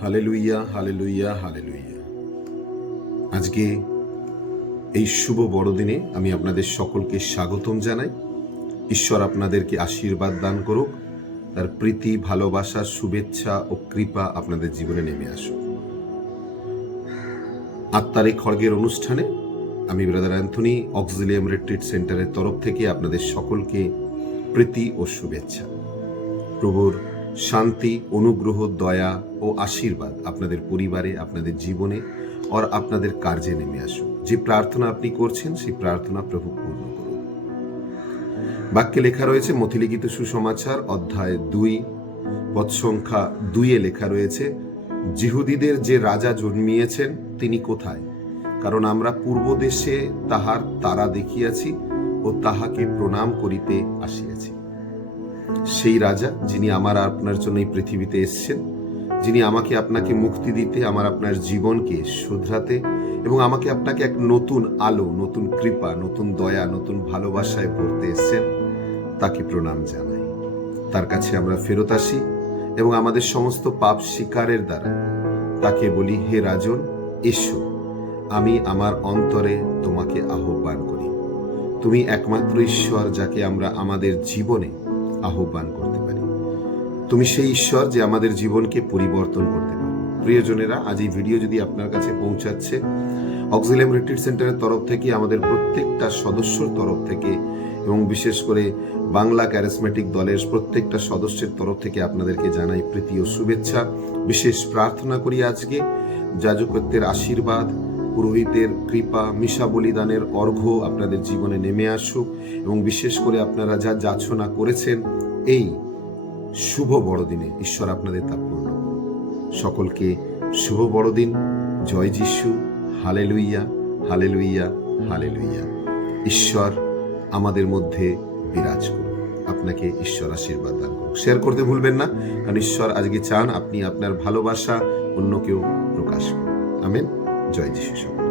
Hallelujah হালে লুইয়া আজকে এই শুভ বড়দিনে আমি আপনাদের সকলকে স্বাগতম জানাই। ঈশ্বর আপনাদেরকে আশীর্বাদ দান করুক, তার প্রীতি, ভালোবাসা, শুভেচ্ছা ও কৃপা আপনাদের জীবনে নেমে আসুক। আত্মার এই খড়গের অনুষ্ঠানে আমি ব্রাদার অ্যান্থনি অক্সিলিয়াম রিট্রিট সেন্টারের তরফ থেকে আপনাদের সকলকে প্রীতি ও শুভেচ্ছা। প্রভুর শান্তি, অনুগ্রহ, দয়া ও আশীর্বাদ আপনাদের পরিবারে, আপনাদের জীবনে আর আপনাদের কার্যে নেমে আসুক। যে প্রার্থনা আপনি করছেন, সেই প্রার্থনা প্রভু পূর্ণ করুন। বাক্যে লেখা রয়েছে, মথিলিখিত সুসমাচার, অধ্যায় দুই পদ সংখ্যা দুইয়ে লেখা রয়েছে জিহুদীদের যে রাজা জন্মিয়েছেন, তিনি কোথায়? কারণ আমরা পূর্ব দেশে তাহার তারা দেখিয়াছি ও তাহাকে প্রণাম করিতে আসিয়াছি। সেই রাজা যিনি আমার আপনার জন্য এই পৃথিবীতে এসছেন, যিনি আমাকে আপনাকে মুক্তি দিতে, আমার আপনার জীবনকে শুধরাতে এবং আমাকে আপনাকে এক নতুন আলো, নতুন কৃপা, নতুন দয়া, নতুন ভালোবাসায় ভরতে এসছেন, তাকে প্রণাম জানাই। তার কাছে আমরা ফেরত আসি এবং আমাদের সমস্ত পাপ শিকারের দ্বারা তাকে বলি, হে রাজন, এসো। আমি আমার অন্তরে তোমাকে আহ্বান করি। তুমি একমাত্র ঈশ্বর যাকে আমরা আমাদের জীবনে আহ্বান করতে পারি। তুমি সেই ঈশ্বর যে আমাদের জীবনকে পরিবর্তন করতে পারে। প্রিয়জনেরা, আজ এই ভিডিও যদি আপনার কাছে পৌঁছাচ্ছে অক্সিলিয়াম রিট্রিট সেন্টারের তরফ থেকে, আমাদের প্রত্যেকটা সদস্যর তরফ থেকে এবং বিশেষ করে বাংলা ক্যারিসমেটিক দলের প্রত্যেকটা সদস্যের তরফ থেকে আপনাদেরকে জানাই প্রীতি ও শুভেচ্ছা। বিশেষ প্রার্থনা করি আজকে। যাজকত্বের আশীর্বাদ পুরোহিতের কৃপা, মিশা বলিদানের অর্ঘ্য আপনাদের জীবনে নেমে আসুক এবং বিশেষ করে আপনারা যা যাচনা করেছেন, এই শুভ বড়দিনে ঈশ্বর আপনাদের তা পূর্ণ সকলকে শুভ বড়দিন। জয় যিশু। হালে লুইয়া হালে লুইয়া হালে লুইয়া ঈশ্বর আমাদের মধ্যে বিরাজ করুন। আপনাকে ঈশ্বর আশীর্বাদ দান করুন। শেয়ার করতে ভুলবেন না, কারণ ঈশ্বর আজকে চান আপনি আপনার ভালোবাসা অন্য কেউ প্রকাশ করুন। আমেন। Enjoy.